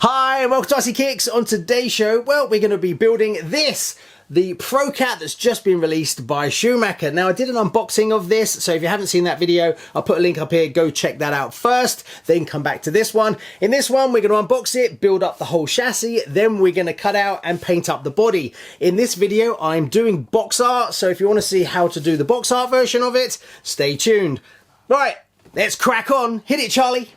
Hi and welcome to RCKicks. On today's show, well, we're going to be building this, the Pro CAT that's just been released by Schumacher. Now, I did an unboxing of this, so if you haven't seen that video, I'll put a link up here. Go check that out first, then come back to this one. In this one, we're going to unbox it, build up the whole chassis, then we're going to cut out and paint up the body. In this video, I'm doing box art, so if you want to see how to do the box art version of it, stay tuned. Right, let's crack on. Hit it, Charlie.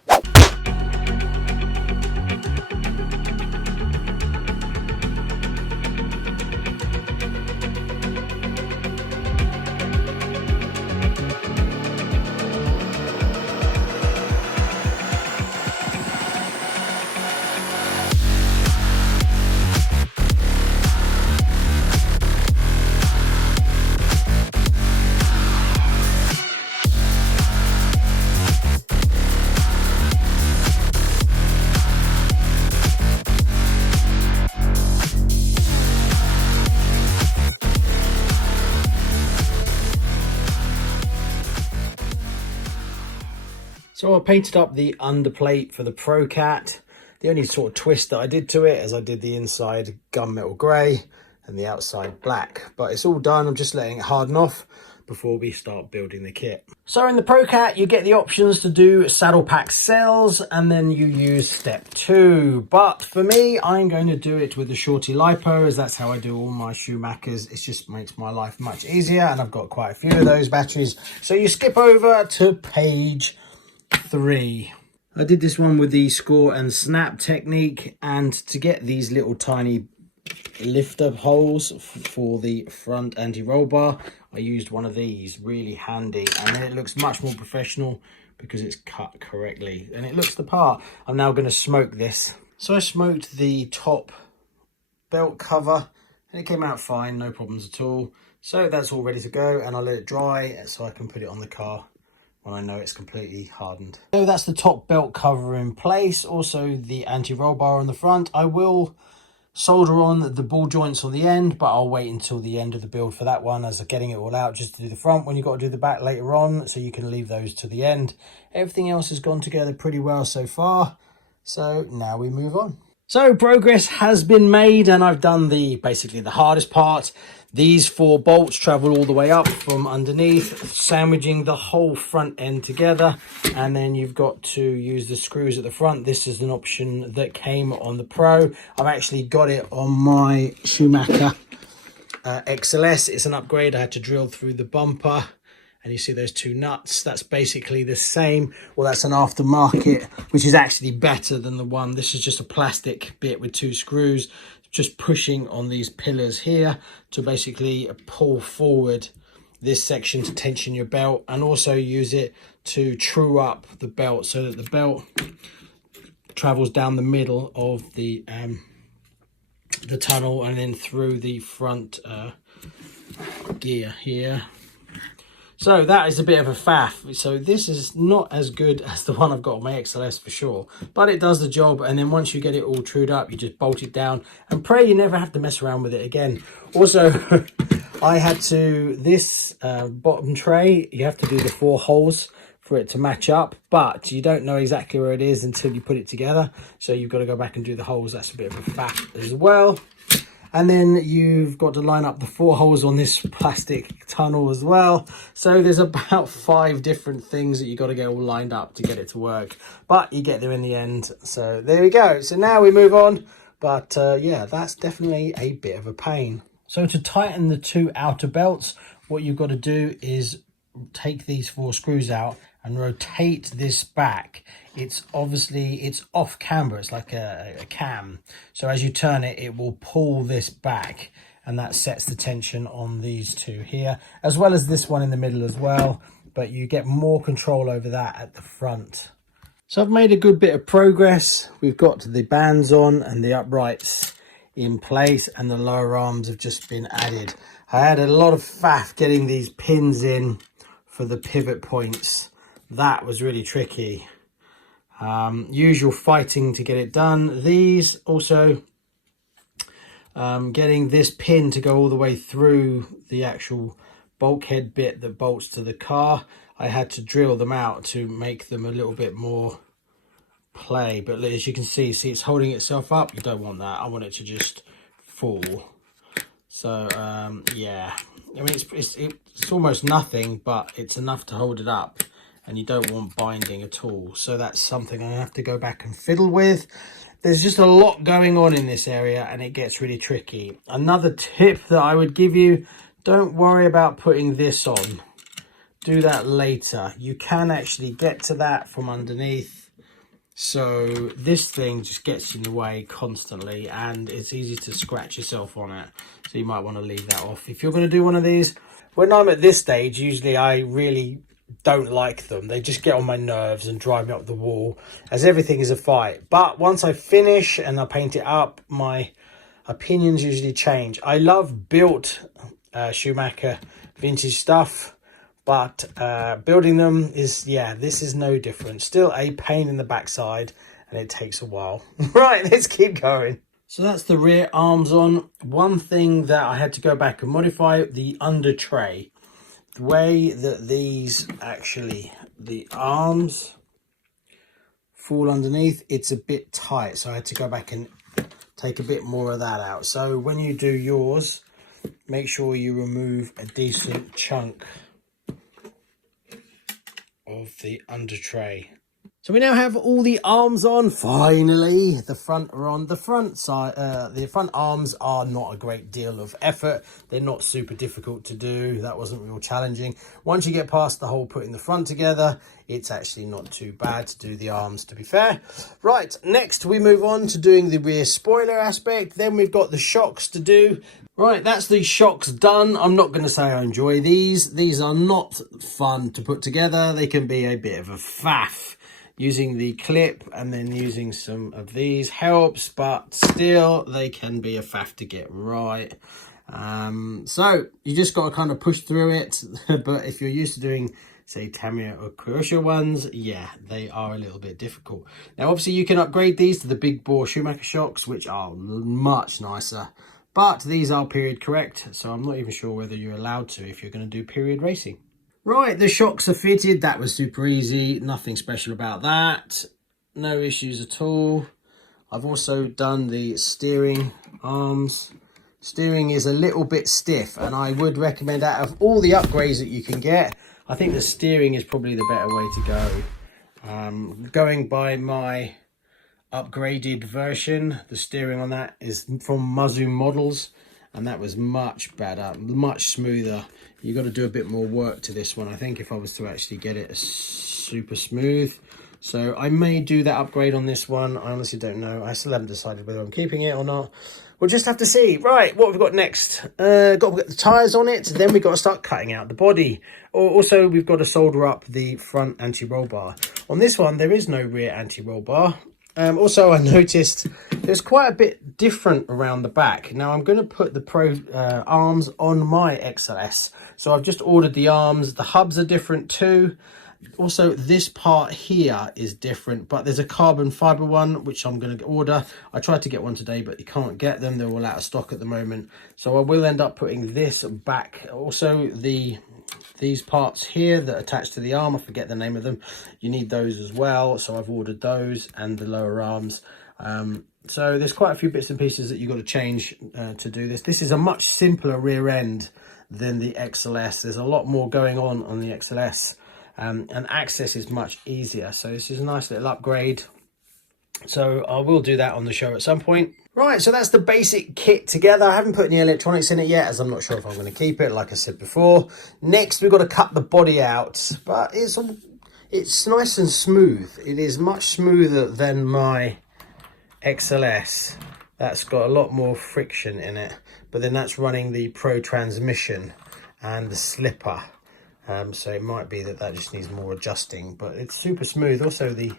So I painted up the underplate for the Pro CAT. The only sort of twist that I did to it is I did the inside gunmetal grey and the outside black. But it's all done. I'm just letting it harden off before we start building the kit. So in the Pro CAT, you get the options to do saddle pack cells and then you use step 2. But for me, I'm going to do it with the Shorty LiPo, as that's how I do all my Schumachers. It just makes my life much easier, and I've got quite a few of those batteries. So you skip over to page 3. I did this one with the score and snap technique, and to get these little tiny lifter holes for the front anti-roll bar, I used one of these, really handy, and then it looks much more professional because it's cut correctly and it looks the part. I'm now going to smoke this. So I smoked the top belt cover and it came out fine, no problems at all. So that's all ready to go, and I'll let it dry so I can put it on the car when I know it's completely hardened. So that's the top belt cover in place, also the anti-roll bar on the front. I will solder on the ball joints on the end, but I'll wait until the end of the build for that one, as I'm getting it all out just to do the front when you've got to do the back later on, so you can leave those to the end. Everything else has gone together pretty well so far, so now we move on. So progress has been made, and I've done basically the hardest part. These 4 bolts travel all the way up from underneath, sandwiching the whole front end together, and then you've got to use the screws at the front. This is an option that came on the Pro. I've actually got it on my Schumacher XLS. It's an upgrade. I had to drill through the bumper, and you see those 2 nuts. That's basically the same. Well, that's an aftermarket, which is actually better than the one. This is just a plastic bit with 2 screws, just pushing on these pillars here to basically pull forward this section to tension your belt, and also use it to true up the belt so that the belt travels down the middle of the tunnel and then through the front gear here. So that is a bit of a faff. So this is not as good as the one I've got on my XLS for sure, but it does the job. And then once you get it all trued up, you just bolt it down and pray you never have to mess around with it again. Also, I had to, this bottom tray, you have to do the 4 holes for it to match up, but you don't know exactly where it is until you put it together. So you've got to go back and do the holes. That's a bit of a faff as well. And then you've got to line up the 4 holes on this plastic tunnel as well. So there's about 5 different things that you've got to get all lined up to get it to work. But you get there in the end. So there we go. So now we move on. But yeah, that's definitely a bit of a pain. So to tighten the 2 outer belts, what you've got to do is take these 4 screws out and rotate this back. It's off camber, it's like a cam. So as you turn it, it will pull this back, and that sets the tension on these 2 here, as well as this one in the middle as well. But you get more control over that at the front. So I've made a good bit of progress. We've got the bands on and the uprights in place, and the lower arms have just been added. I had a lot of faff getting these pins in for the pivot points. That was really tricky. Usual fighting to get it done. These also, getting this pin to go all the way through the actual bulkhead bit that bolts to the car. I had to drill them out to make them a little bit more play. But as you can see, it's holding itself up. You don't want that. I want it to just fall. So yeah, I mean it's almost nothing, but it's enough to hold it up, and you don't want binding at all. So that's something I have to go back and fiddle with. There's just a lot going on in this area, and it gets really tricky. Another tip that I would give you, don't worry about putting this on. Do that later. You can actually get to that from underneath. So this thing just gets in the way constantly, and it's easy to scratch yourself on it. So you might want to leave that off. If you're going to do one of these, when I'm at this stage, usually I really don't like them. They just get on my nerves and drive me up the wall, as everything is a fight. But once I finish and I paint it up, my opinions usually change. I love built Schumacher vintage stuff. But building them is, yeah, this is no different. Still a pain in the backside, and it takes a while. Right, let's keep going. So that's the rear arms on. One thing that I had to go back and modify, the under tray. The way that these actually, the arms fall underneath, it's a bit tight. So I had to go back and take a bit more of that out. So when you do yours, make sure you remove a decent chunk of the under tray. So we now have all the arms on. Finally, the front are on. The front side, the front arms are not a great deal of effort. They're not super difficult to do. That wasn't real challenging. Once you get past the whole putting the front together, it's actually not too bad to do the arms, to be fair. Right, next we move on to doing the rear spoiler aspect. Then we've got the shocks to do. Right, that's the shocks done. I'm not going to say I enjoy these. These are not fun to put together. They can be a bit of a faff. Using the clip and then using some of these helps, but still they can be a faff to get right. So you just got to kind of push through it. But if you're used to doing, say, Tamiya or Kyosho ones, yeah, they are a little bit difficult. Now, obviously, you can upgrade these to the big bore Schumacher shocks, which are much nicer. But these are period correct, so I'm not even sure whether you're allowed to if you're going to do period racing. Right, the shocks are fitted. That was super easy. Nothing special about that. No issues at all. I've also done the steering arms. Steering is a little bit stiff, and I would recommend, out of all the upgrades that you can get, I think the steering is probably the better way to go. Going by my upgraded version, the steering on that is from Mizuno models, and that was much better, much smoother. You got to do a bit more work to this one, I think, if I was to actually get it super smooth. So I may do that upgrade on this one. I honestly don't know. I still haven't decided whether I'm keeping it or not. We'll just have to see. Right, what have we got next? Got to get the tyres on it. Then we've got to start cutting out the body. Also, we've got to solder up the front anti-roll bar. On this one, there is no rear anti-roll bar. Also, I noticed there's quite a bit different around the back. Now, I'm going to put the Pro arms on my XLS. So I've just ordered the arms. The hubs are different too. Also, this part here is different, but there's a carbon fiber one, which I'm going to order. I tried to get one today, but you can't get them. They're all out of stock at the moment. So I will end up putting this back. Also, these parts here that attach to the arm, I forget the name of them, you need those as well. So I've ordered those and the lower arms. So there's quite a few bits and pieces that you've got to change to do this. This is a much simpler rear end than the XLS. There's a lot more going on the XLS, and access is much easier. So this is a nice little upgrade. So I will do that on the show at some point. Right, so that's the basic kit together. I haven't put any electronics in it yet, as I'm not sure if I'm going to keep it, like I said before. Next, we've got to cut the body out, but it's nice and smooth. It is much smoother than my XLS. That's got a lot more friction in it, but then that's running the Pro transmission and the slipper. So it might be that just needs more adjusting, but it's super smooth. Also, the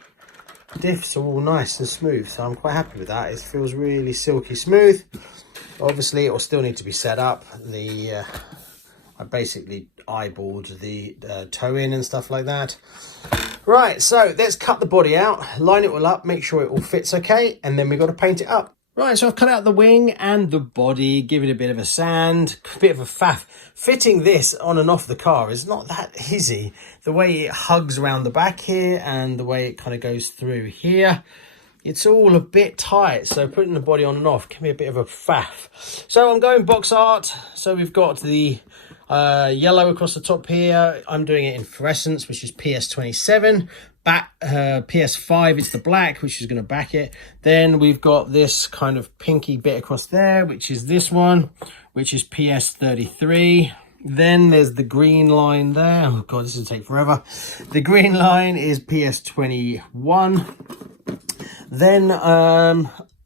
diffs are all nice and smooth, so I'm quite happy with that. It feels really silky smooth. Obviously, it will still need to be set up. I basically eyeballed the toe in and stuff like that. Right, so let's cut the body out, line it all up, make sure it all fits okay, and then we've got to paint it up. Right, so I've cut out the wing and the body, give it a bit of a sand, a bit of a faff. Fitting this on and off the car is not that easy. The way it hugs around the back here and the way it kind of goes through here, it's all a bit tight. So putting the body on and off can be a bit of a faff. So I'm going box art. So we've got the yellow across the top here. I'm doing it in fluorescence, which is PS27. Back PS5 is the black, which is going to back it. Then we've got this kind of pinky bit across there, which is this one, which is PS33. Then there's the green line there. Oh god, this will take forever. The green line is PS21. Then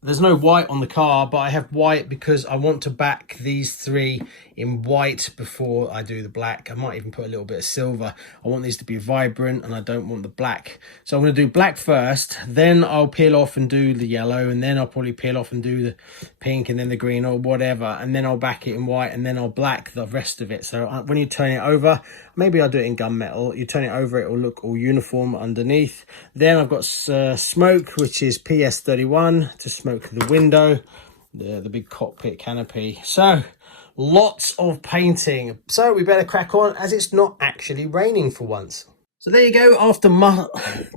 there's no white on the car, but I have white because I want to back these three in white before I do the black. I might even put a little bit of silver. I want these to be vibrant and I don't want the black. So I'm going to do black first, then I'll peel off and do the yellow, and then I'll probably peel off and do the pink and then the green or whatever, and then I'll back it in white and then I'll black the rest of it. So when you turn it over, maybe I'll do it in gunmetal. You turn it over, it will look all uniform underneath. Then I've got smoke, which is PS31 to smoke the window, the big cockpit canopy. So lots of painting. So we better crack on, as it's not actually raining for once. So there you go. After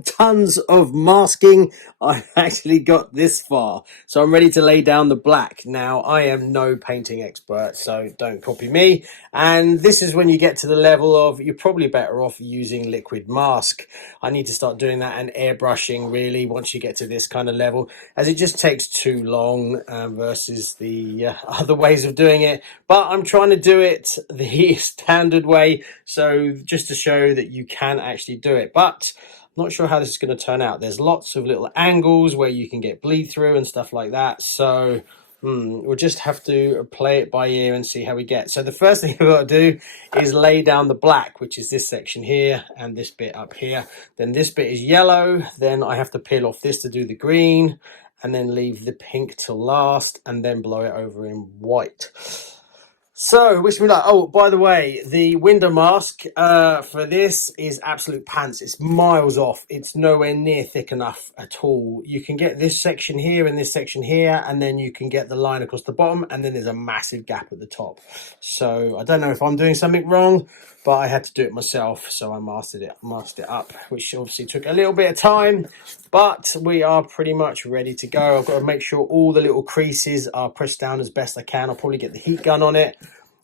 tons of masking, I've actually got this far. So I'm ready to lay down the black. Now, I am no painting expert, so don't copy me. And this is when you get to the level of, you're probably better off using liquid mask. I need to start doing that and airbrushing, really, once you get to this kind of level, as it just takes too long versus the other ways of doing it. But I'm trying to do it the standard way, so just to show that you can actually do it. But I'm not sure how this is going to turn out. There's lots of little angles where you can get bleed through and stuff like that. So we'll just have to play it by ear and see how we get. So the first thing I've got to do is lay down the black, which is this section here and this bit up here. Then this bit is yellow. Then I have to peel off this to do the green, and then leave the pink till last, and then blow it over in white. So, wish me luck. Oh, by the way, the window mask for this is absolute pants. It's miles off. It's nowhere near thick enough at all. You can get this section here and this section here, and then you can get the line across the bottom, and then there's a massive gap at the top. So, I don't know if I'm doing something wrong, but I had to do it myself, so I masked it up, which obviously took a little bit of time, but we are pretty much ready to go. I've got to make sure all the little creases are pressed down as best I can. I'll probably get the heat gun on it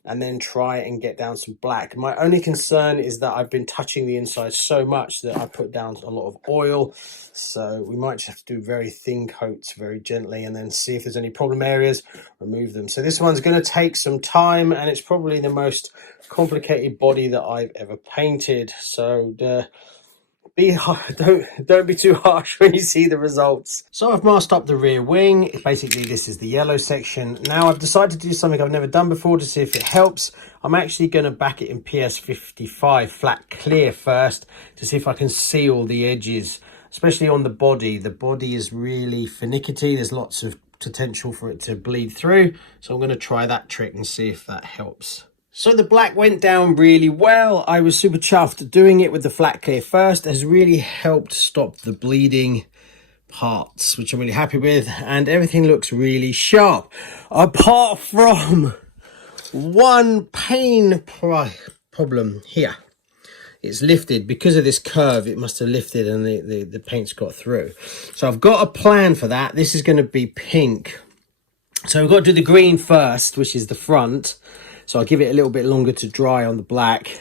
and then try and get down some black. My only concern is that I've been touching the inside so much that I put down a lot of oil, so we might just have to do very thin coats very gently, and then see if there's any problem areas, remove them. So this one's going to take some time, and it's probably the most complicated body that I've ever painted. So don't be too harsh when you see the results. So I've masked up the rear wing. Basically, this is the yellow section. Now I've decided to do something I've never done before to see if it helps. I'm actually going to back it in PS55 flat clear first to see if I can see all the edges, especially on the body. The body is really finicky. There's lots of potential for it to bleed through. So I'm going to try that trick and see if that helps. So the black went down really well. I was super chuffed. Doing it with the flat clear first has really helped stop the bleeding parts, which I'm really happy with, and everything looks really sharp, apart from one pain problem here. It's lifted because of this curve. It must have lifted and the paint's got through. So I've got a plan for that. This is going to be pink. So we've got to do the green first, which is the front. So I'll give it a little bit longer to dry on the black.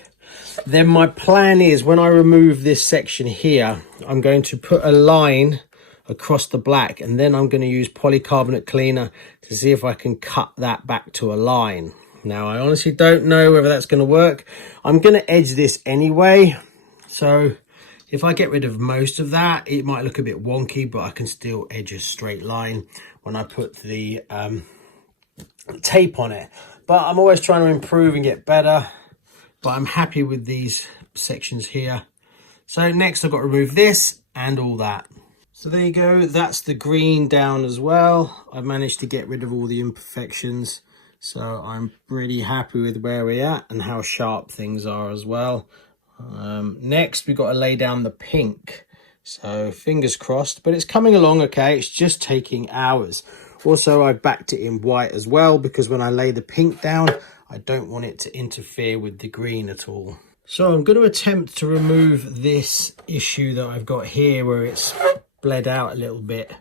Then my plan is, when I remove this section here, I'm going to put a line across the black, and then I'm going to use polycarbonate cleaner to see if I can cut that back to a line. Now, I honestly don't know whether that's going to work. I'm going to edge this anyway. So if I get rid of most of that, it might look a bit wonky, but I can still edge a straight line when I put the tape on it. But I'm always trying to improve and get better. But I'm happy with these sections here. So next I've got to remove this and all that. So there you go. That's the green down as well. I've managed to get rid of all the imperfections. So I'm pretty happy with where we're at and how sharp things are as well. Next we've got to lay down the pink. So fingers crossed, but it's coming along okay. It's just taking hours. Also, I backed it in white as well because when I lay the pink down, I don't want it to interfere with the green at all. So I'm going to attempt to remove this issue that I've got here where it's bled out a little bit.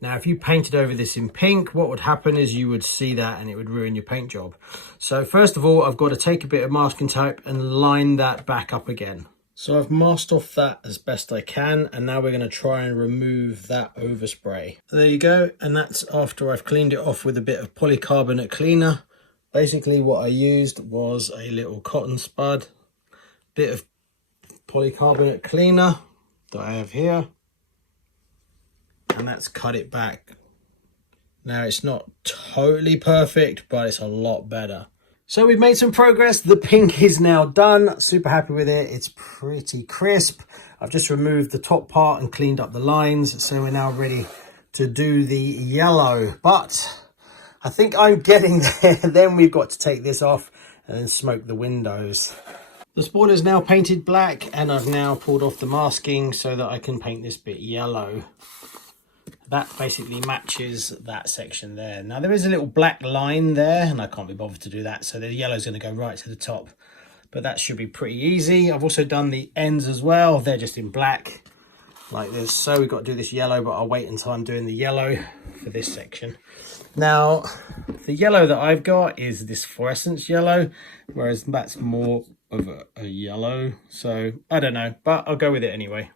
Now, if you painted over this in pink, what would happen is you would see that and it would ruin your paint job. So first of all, I've got to take a bit of masking tape and line that back up again. So I've masked off that as best I can, and now we're going to try and remove that overspray. There you go, and that's after I've cleaned it off with a bit of polycarbonate cleaner. Basically what I used was a little cotton spud, bit of polycarbonate cleaner that I have here, and that's cut it back. Now it's not totally perfect, but it's a lot better. So we've made some progress. The pink is now done. Super happy with it. It's pretty crisp. I've just removed the top part and cleaned up the lines. So we're now ready to do the yellow. But I think I'm getting there. Then we've got to take this off and then smoke the windows. The spoiler is now painted black, and I've now pulled off the masking so that I can paint this bit yellow. That basically matches that section there. Now there is a little black line there and I can't be bothered to do that, so the yellow is going to go right to the top, but that should be pretty easy. I've also done the ends as well. They're just in black like this, so we've got to do this yellow, but I'll wait until I'm doing the yellow for this section. Now the yellow that I've got is this fluorescence yellow, whereas that's more of a yellow, so I don't know, but I'll go with it anyway.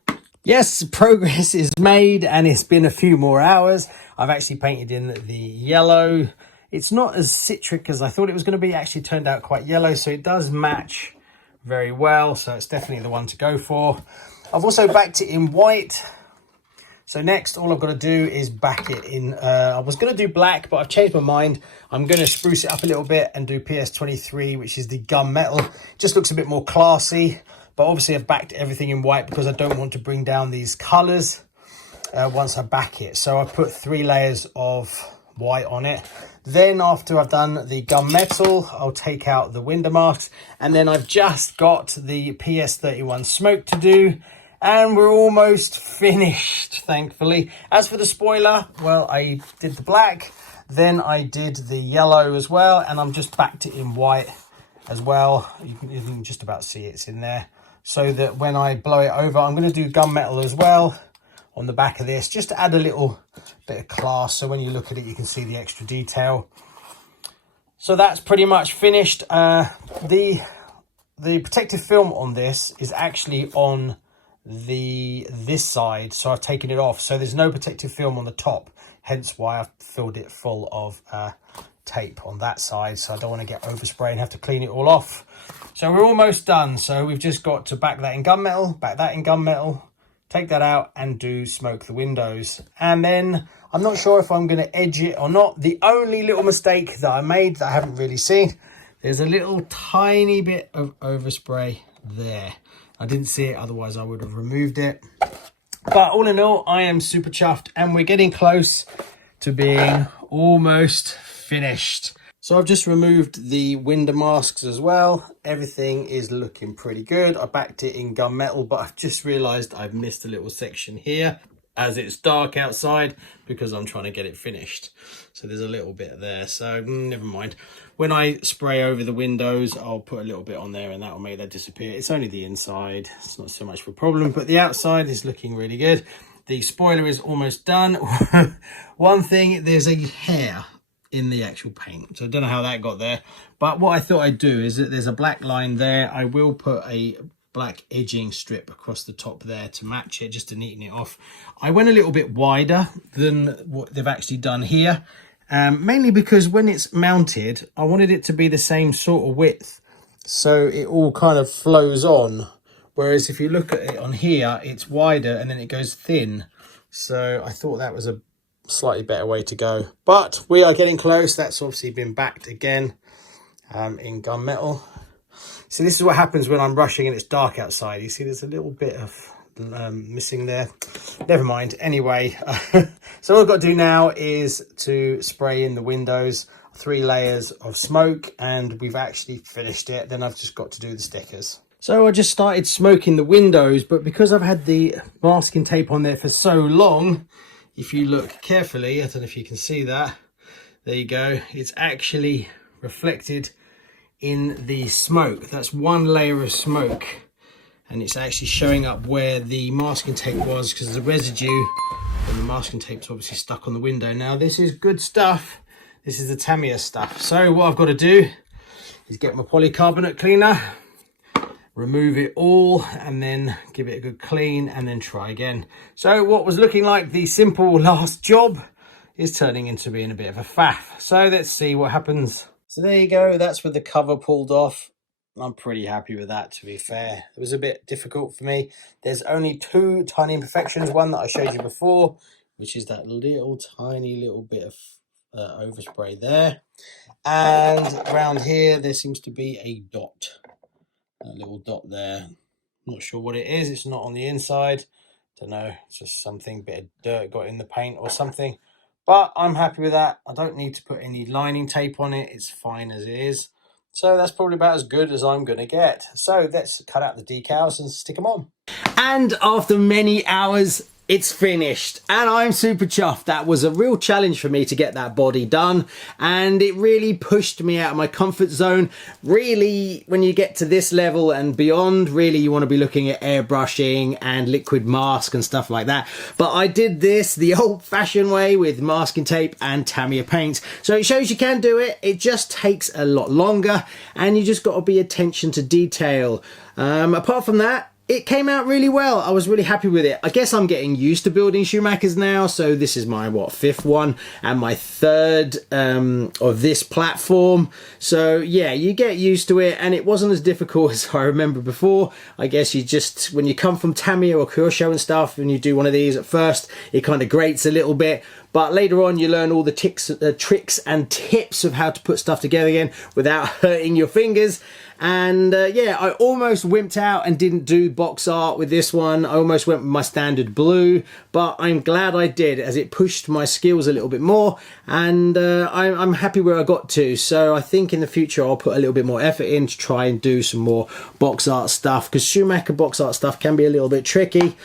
Yes, progress is made, and it's been a few more hours. I've actually painted in the yellow. It's not as citric as I thought it was going to be. It actually turned out quite yellow, so it does match very well. So it's definitely the one to go for. I've also backed it in white. So next, all I've got to do is back it in. I was going to do black, but I've changed my mind. I'm going to spruce it up a little bit and do PS23, which is the gunmetal. Just looks a bit more classy. But obviously I've backed everything in white because I don't want to bring down these colours once I back it. So I put 3 layers of white on it. Then after I've done the gunmetal, I'll take out the window marks. And then I've just got the PS31 smoke to do. And we're almost finished, thankfully. As for the spoiler, well, I did the black. Then I did the yellow as well. And I'm just backed it in white as well. You can just about see it's in there. So that when I blow it over, I'm going to do gunmetal as well on the back of this, just to add a little bit of class. So when you look at it, you can see the extra detail. So that's pretty much finished. The protective film on this is actually on this side. So I've taken it off. So there's no protective film on the top. Hence why I've filled it full of tape on that side. So I don't want to get overspray and have to clean it all off. So we're almost done. So we've just got to back that in gunmetal, back that in gunmetal, take that out and do smoke the windows. And then I'm not sure if I'm going to edge it or not. The only little mistake that I made that I haven't really seen, there's a little tiny bit of overspray there. I didn't see it, otherwise I would have removed it. But all in all, I am super chuffed and we're getting close to being almost finished. So I've just removed the window masks as well. Everything is looking pretty good. I backed it in gunmetal, but I've just realized I've missed a little section here as it's dark outside because I'm trying to get it finished. So there's a little bit there, so never mind. When I spray over the windows, I'll put a little bit on there and that will make that disappear. It's only the inside, it's not so much of a problem, but the outside is looking really good. The spoiler is almost done. One thing, there's a hair in the actual paint, so I don't know how that got there, but what I thought I'd do is that there's a black line there. I will put a black edging strip across the top there to match it, just to neaten it off. I went a little bit wider than what they've actually done here, mainly because when it's mounted, I wanted it to be the same sort of width, so it all kind of flows on, whereas if you look at it on here, it's wider and then it goes thin. So I thought that was a slightly better way to go, but we are getting close. That's obviously been backed again in gunmetal. So this is what happens when I'm rushing and it's dark outside. You see there's a little bit of missing there. Never mind. Anyway, so all I've got to do now is to spray in the windows, 3 layers of smoke, and we've actually finished it. Then I've just got to do the stickers. So I just started smoking the windows, but because I've had the masking tape on there for so long, if you look carefully, I don't know if you can see that, there you go, it's actually reflected in the smoke. That's one layer of smoke, and it's actually showing up where the masking tape was, because the residue and the masking tape's obviously stuck on the window. Now this is good stuff. This is the Tamiya stuff. So what I've got to do is get my polycarbonate cleaner, remove it all, and then give it a good clean, and then try again. So what was looking like the simple last job is turning into being a bit of a faff. So let's see what happens. So there you go, that's with the cover pulled off. I'm pretty happy with that, to be fair. It was a bit difficult for me. There's only two tiny imperfections. One that I showed you before, which is that little tiny little bit of overspray there. And around here, there seems to be a dot. A little dot there. Not sure what it is. It's not on the inside. Don't know. It's just something, bit of dirt got in the paint or something. But I'm happy with that. I don't need to put any lining tape on it. It's fine as it is. So that's probably about as good as I'm going to get. So let's cut out the decals and stick them on. And after many hours, it's finished, and I'm super chuffed. That was a real challenge for me to get that body done, and it really pushed me out of my comfort zone. Really, when you get to this level and beyond, really you want to be looking at airbrushing and liquid mask and stuff like that. But I did this the old-fashioned way with masking tape and Tamiya paints. So it shows you can do it. It just takes a lot longer, and you just got to be attention to detail. Apart from that, it came out really well. I was really happy with it. I guess I'm getting used to building Schumachers now. So this is my, what, 5th one and my 3rd of this platform. So yeah, you get used to it, and it wasn't as difficult as I remember before. I guess you just, when you come from Tamiya or Kyosho and stuff, and you do one of these at first, it kind of grates a little bit. But later on, you learn all the tricks and tips of how to put stuff together again without hurting your fingers. And yeah, I almost wimped out and didn't do box art with this one. I almost went with my standard blue, but I'm glad I did, as it pushed my skills a little bit more. And I'm happy where I got to. So I think in the future, I'll put a little bit more effort in to try and do some more box art stuff, because Schumacher box art stuff can be a little bit tricky.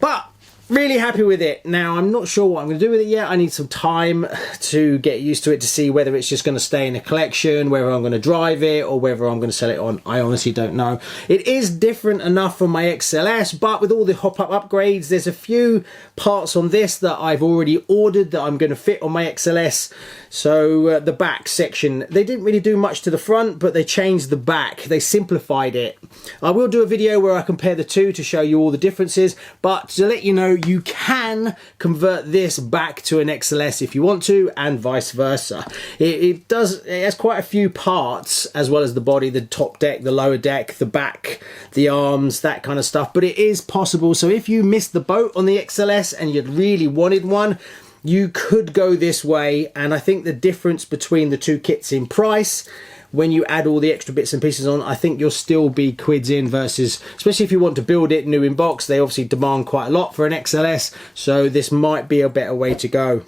But really happy with it. Now, I'm not sure what I'm going to do with it yet. I need some time to get used to it, to see whether it's just going to stay in a collection, whether I'm going to drive it, or whether I'm going to sell it on. I honestly don't know. It is different enough from my XLS, but with all the hop-up upgrades, there's a few parts on this that I've already ordered that I'm going to fit on my XLS. So the back section, they didn't really do much to the front, but they changed the back. They simplified it. I will do a video where I compare the two to show you all the differences, but to let you know, you can convert this back to an XLS if you want to, and vice versa. It has quite a few parts, as well as the body, the top deck, the lower deck, the back, the arms, that kind of stuff, but it is possible. So if you missed the boat on the XLS and you'd really wanted one, you could go this way. And I think the difference between the two kits in price, when you add all the extra bits and pieces on, I think you'll still be quids in, versus, especially if you want to build it new in box, they obviously demand quite a lot for an XLS, so this might be a better way to go.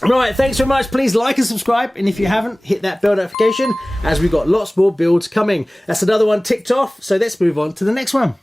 Right, thanks very much. Please like and subscribe, and if you haven't, hit that bell notification, as we've got lots more builds coming. That's another one ticked off, so let's move on to the next one.